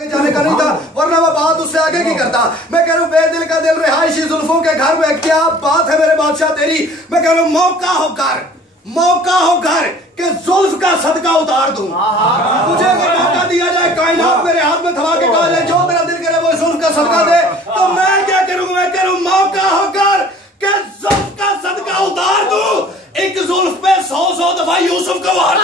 جانے کا نہیں تھا ورنہ میں بات اس سے آگے کی کرتا. میں کہہ رہا ہوں بے دل کا دل رہائشی زلفوں کے گھر میں کیا بات ہے میرے بادشاہ تیری. میں کہہ رہا ہوں موقع ہو کر کہ زلف کا صدقہ اتار دوں. مجھے اگر موقع دیا جائے کائنات میرے ہاتھ میں تھما کے کہا جائے جو میرا دل کرے وہ زلف کا صدقہ دے تو میں کیا کروں. میں کہہ رہا ہوں موقع ہو کر کہ زلف کا صدقہ اتار دوں. ایک زلف پہ 100 دفعہ یوسف کو وار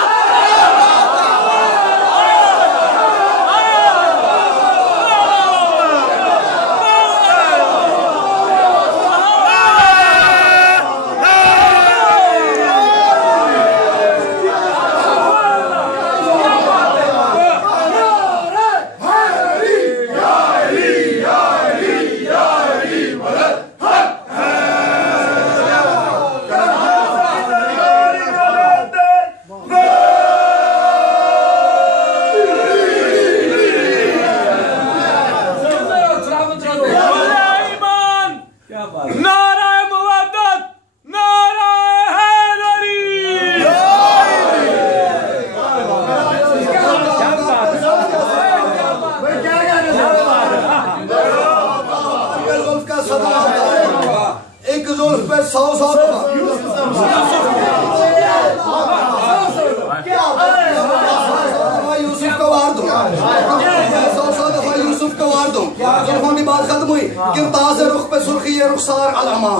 کرتاز رخ پہ سرخی رخسار علامہ.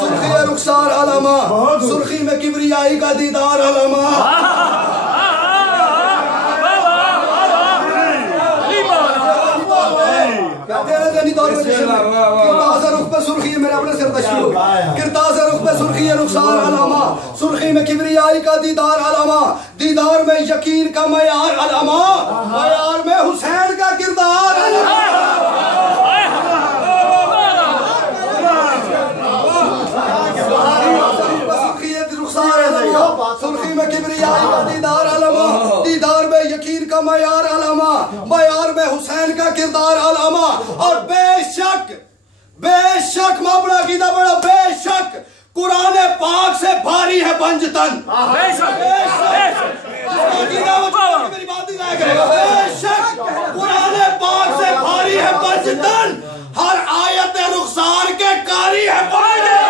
سرخی رخسار علامہ سرخی میں کبریائی کا دیدار علامہ. کرتاز رخ پہ سرخی میرے اپنے سر تشریح کرتاز رخ پہ سرخی رخسار علامہ سرخی میں کبریائی کا دیدار علامہ. دیدار میں یقین کا معیار علامہ معیار میں حسین کا کردار علامہ. سرخی میں کبریائی کا دیدار علامہ دیدار میں یقین کا معیار علامہ معیار میں حسین کا کردار علامہ. اور بے شک مابڑا عقیدہ بڑا بے شک قرآن پاک سے بھاری ہے پنجتن. بے شک قرآن پاک سے بھاری ہے پنجتن ہر آیت رخسار کے کاری ہے پنجتن.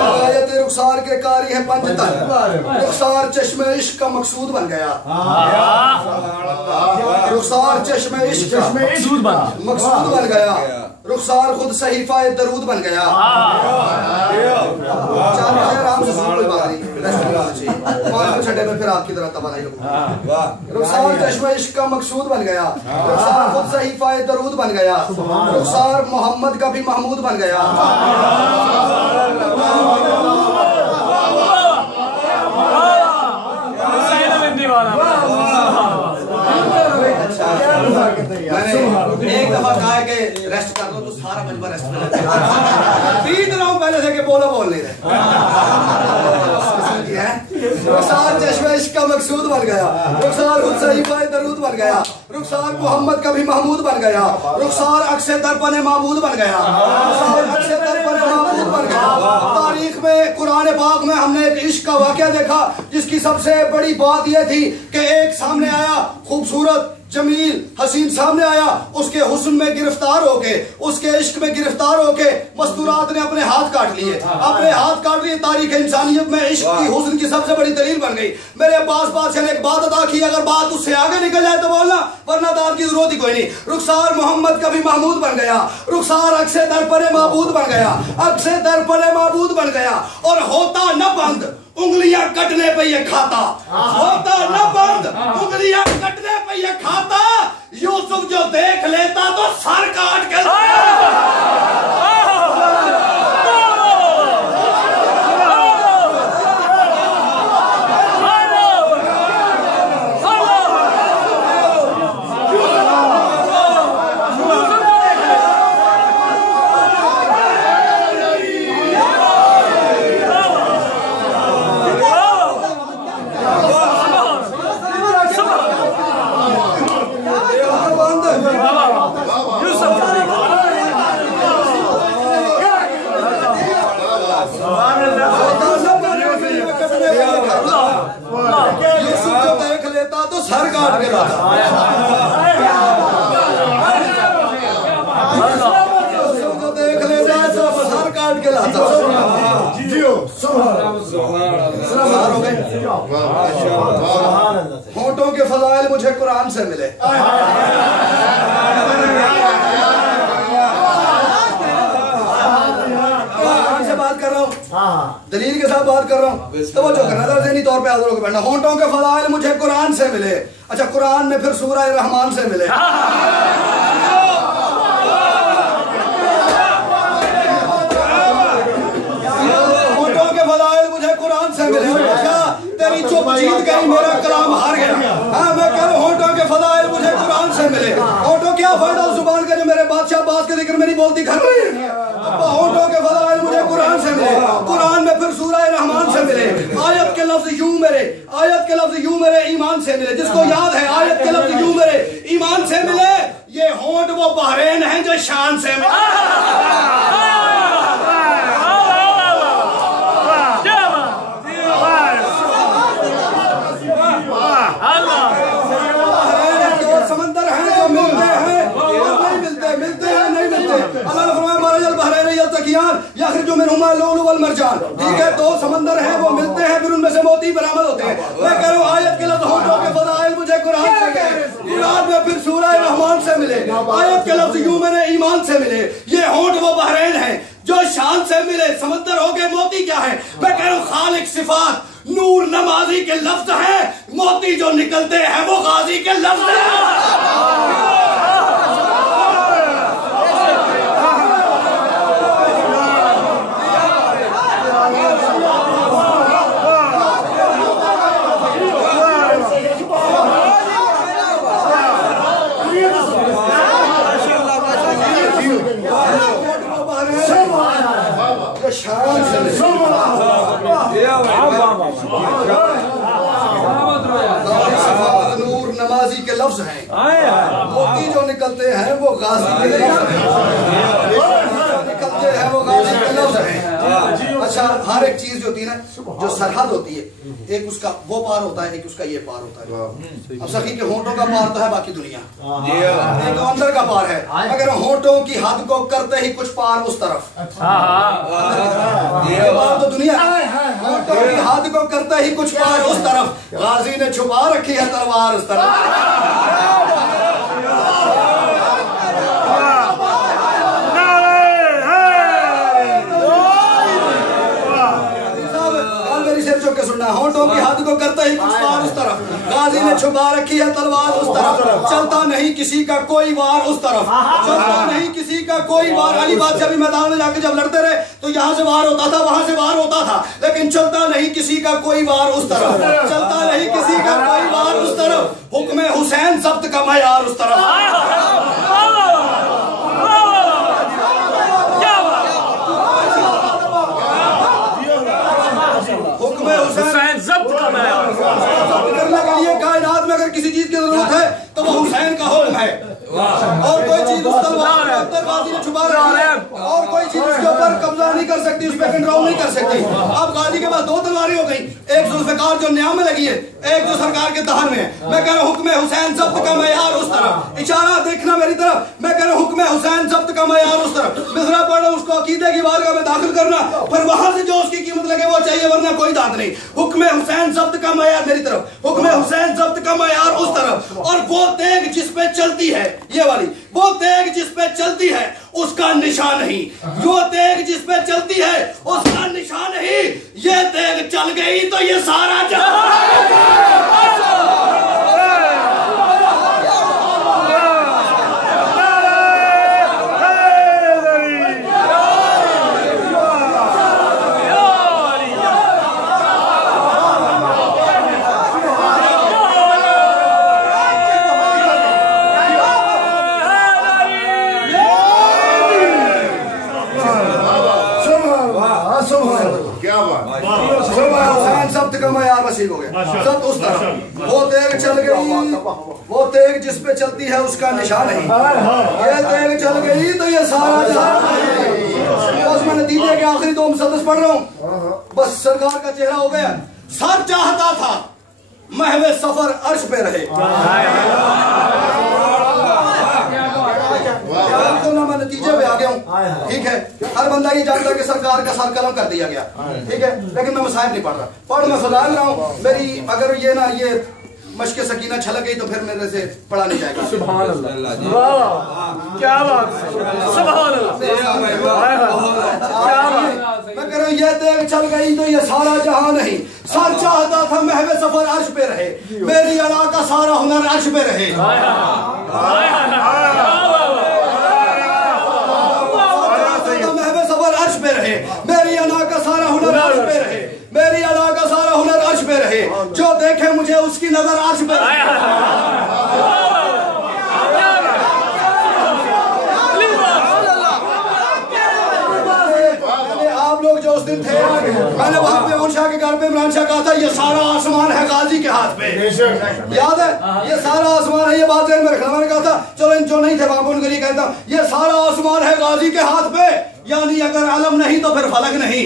آیت رخسار کے کاری ہے پنجتن رخسار چشم عشق کا مقصود بن گیا. رخسار چشم عشق کا مقصود بن گیا. رخسار خود صحیفہ درود بن گیا. پھر آپ کی طرح تباہی رخسار چشم عشق کا مقصود بن گیا. رخسار خود صحیفہ درود بن گیا. رخسار محمد کا بھی محمود بن گیا. ایک دفعہ کہا کہ ریسٹ کر دو تو سارا مجمع ریسٹ میں لگتا ہے. 3 دنوں پہلے سے کہ بول نہیں رہے. رخسار چشم عشق کا مقصود بن گیا. رخسار خود صحیفہ درود بن گیا. رخسار محمد کا بھی محمود بن گیا. رخسار عکس درپن معبود بن گیا. رخسار عکس درپن معبود بن گیا. تاریخ میں قرآن پاک میں ہم نے ایک عشق کا واقعہ دیکھا جس کی سب سے بڑی بات یہ تھی کہ ایک سامنے آیا خوبصورت جمیل حسین سامنے آیا اس کے حسن میں گرفتار ہو کے اس کے عشق میں گرفتار ہو کے مستورات نے اپنے ہاتھ کاٹ لیے. تاریخ انسانیت میں عشق کی حسن کی سب سے بڑی دلیل بن گئی. میرے عباس بادشاہ نے ایک بات ادا کی اگر بات اس سے آگے نکل جائے تو بولنا ورنہ داد کی ضرورت ہی کوئی نہیں. رخسار محمد کا بھی محمود بن گیا. رخسار عکس درپن معبود بن گیا. عکس درپن معبود بن گیا. اور ہوتا نہ بند انگلیاں کٹنے پہ یہ کھاتا. ہوتا نہ بند انگلیاں کٹنے پہ یہ کھاتا. یوسف جو دیکھ لیتا تو سر کاٹ کے के लाता हो गए। होंठों के फजाइल मुझे कुरान से मिले। से बात कर रहा हूँ, दलील के साथ बात कर रहा हूँ, तो वो जो करना ज़हनी तौर पे हाज़िर होकर बैठना। होंठों के फजाइल मुझे कुरान से मिले। अच्छा, कुरान में फिर सूरह रहमान से मिले। होंठों के फजाइल मुझे कुरान से मिले। अच्छा, तेरी चुप जीत गई, मेरा कलाम हार गया। हाँ, मैं कह रहा हूँ होंठों के फजाइल मुझे कुरान से मिले। होंठों क्या फायदा जुबान का जो मेरे बादशाह बात के जिक्र मेरी बोलती घर में। होंठों के फजाइल मुझे कुरान से मिले। कुरान में फिर सूरह रहमान से मिले। आयत के लफ्ज यूं मेरे, आयत के लफ्ज यूं मेरे ईमान से मिले। जिसको याद है आयत के लफ्ज यूं मेरे ईमान से मिले। ये होंठ वो बहरेन है जो शान से मिले। समंदर है जो मिलते हैं नहीं मिलते, मिलते हैं नहीं मिलते। अल्लाह ने फरमाया मरजल बहरैन यल्तकियान यखरुजु मिनहुमा लुलु वल मरजान। ठीक है, दो समंदर हैं वो मिलते हैं, फिर उनमें से मोती बरामद होते हैं। मैं कह रहा हूँ आयत के लफ्ज होंठों के फजाइल मुझे कुरान से मिले। कुरान में फिर सूरह रहमान से मिले। आयत के लफ्ज यूं मेरे ईमान से मिले। ये होंठ वो बहरैन है जो शान से मिले। समंदर हो गए, मोती क्या है? मैं कह रहा हूँ खालिक सिफात नूर नमाजी के लफ्ज हैं। मोती जो निकलते हैं वो गाजी के लफ्ज हैं। नूर नमाजी के लफ्ज हैं। मोती जो निकलते हैं वो गाजी के लफ्ज हैं। निकलते हैं वो गाजी के लफ्ज हैं। अच्छा, हर एक चीज जो होती है ना, जो सरहद होती है, एक उसका वो पार होता है, एक उसका ये पार होता है। अब सखी के होंठों का पार तो है बाकी दुनिया, एक अंदर का पार है। अगर होंठों की हद को करते ही कुछ पार उस तरफ, ये पार तो दुनिया। होंठों की हद को करते ही कुछ पार उस तरफ। गाजी ने छुपा रखी है तलवार उस तरफ। होंठों की हद को करता ही कुछ पार उस तरफ। गाजी ने छुपा रखी है तलवार उस तरफ। चलता नहीं किसी का कोई वार उस तरफ। चलता नहीं किसी का कोई वार। अली बादशाह भी मैदान में जाके जब लड़ते रहे तो यहाँ से वार होता था, वहां से वार होता था, लेकिन चलता नहीं किसी का कोई वार उस तरफ। चलता नहीं किसी का कोई वार उस तरफ। हुक्म हुसैन जब्त का मयार उस तरफ। हुसैन जब्त करने के लिए कायनात में अगर किसी चीज की जरूरत है तो वो हुसैन का हुक्म है। और कोई चीज उस तलवार के अंदर गाजी ने छुपा रखी है, और कोई चीज उसके ऊपर कब्जा नहीं कर सकती, उस पर कंट्रोल नहीं कर सकती। अब गाजी के पास दो तलवारें हो गई, एक जुल्फिकार जो न्याम में लगी है, एक जो सरकार के दहन में है। मैं कह रहा हूँ हुक्म हुसैन जब्त का मयार उस तरफ। इशारा देखना मेरी तरफ। मैं कह रहा हूँ हुक्म हुसैन जब्त का मयार उस तरफ। मिसरा पढ़ना, उसको अकीदे की बारगाह में दाखिल करना, फिर वहां से जो उसकी कीमत लगे वो चाहिए, वरना कोई दाद नहीं। हुक्म हुसैन जब्त का मयार मेरी तरफ। हुक्म हुसैन जब्त का मयार उस तरफ। और वो तेग जिस पे चलती है, ये वाली वो तेग जिस पे चलती है उसका निशान नहीं। जो तेग जिस पे चलती है उसका निशान नहीं। ये तेग चल गई तो ये सारा जहां। हो गया सब उस तरफ। वो तेग चल गई, वो तेग जिस पे चलती है उसका निशान नहीं। ये तेग चल गई तो ये सारा जहां। बस मैं नतीजे के आखिरी दो मुसद्दस पढ़ रहा हूँ, बस सरकार का चेहरा हो गया। सब चाहता था महवे सफर अर्श पे रहे। तो ना मैं नतीजे पे आगे हूँ, ठीक है। हर बंदा ये जानता है कि सरकार का सर कलम कर दिया गया, ठीक है, लेकिन मैं मसाइब नहीं पढ़ रहा, पढ़ मैं फजाइल रहा हूँ। मेरी अगर ये ना ये मश्क सकीना छलक गई तो फिर मेरे से पढ़ा नहीं जाएगा। सुभान अल्लाह, वाह क्या बात, सुभान अल्लाह, क्या बात। मैं कह रहा हूँ ये देख चल गई तो ये सारा जहां नहीं, सर चाहता था महवे सफर अर्श पे रहे, मेरी अला का सारा हुनर अर्श पे रहे। महवे सफर अर्श पे रहे, मेरी अला का सारा हुनर अर्श पे रहे, मेरी अला का सारा हुनर अर्श पे रहे, जो देखे मुझे उसकी नजर अर्श पे रहे। आप लोग जो उस दिन थे, मैंने वहां पे उन शाह के घर पे इमरान शाह कहा था ये सारा आसमान है गाजी के हाथ पे, याद है? ये सारा आसमान है, ये बात में रखना। मैंने कहा था चलो इन जो नहीं थे वहां पे उनके लिए कहता ये सारा आसमान है गाजी के हाथ पे, यानी अगर अलम नहीं तो फिर फलक नहीं।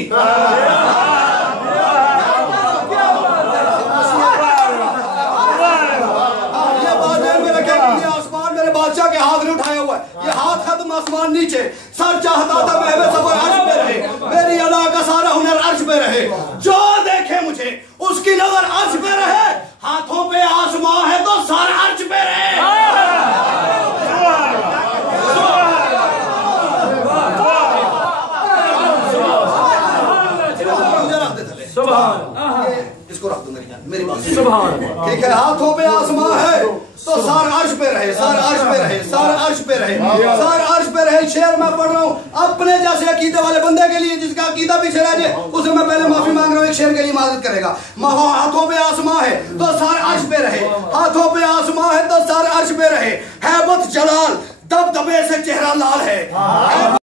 आसमान मेरे बादशाह के हाथ में उठाया हुआ है, ये हाथ खत्म आसमान नीचे, सर चाहता था महवे सफर अर्श पे रहे, मेरी अला का सारा हुनर अर्श पे रहे, जो देखे मुझे उसकी नजर अर्श पे रहे, हाथों पे आसमान है तो सर अर्श पे रहे। इसको रख दो मेरी बात, ठीक है। हाथों पे आसमान है तो सर अर्श पे रहे, सर अर्श पे रहे, सर अर्श पे रहे, सर अर्श पे रहे। शेर मैं पढ़ रहा हूँ अपने जैसे अकीदे वाले बंदे के लिए, जिसका अकीदा पीछे रह जाए उसे मैं पहले माफी मांग रहा हूँ, एक शेर के लिए इमारत करेगा। हाथों पे आसमान है तो सर अर्श पे रहे, हाथों पे आसमान है तो सर अर्श पे रहे, हैबत जलाल दबदबे से चेहरा लाल है।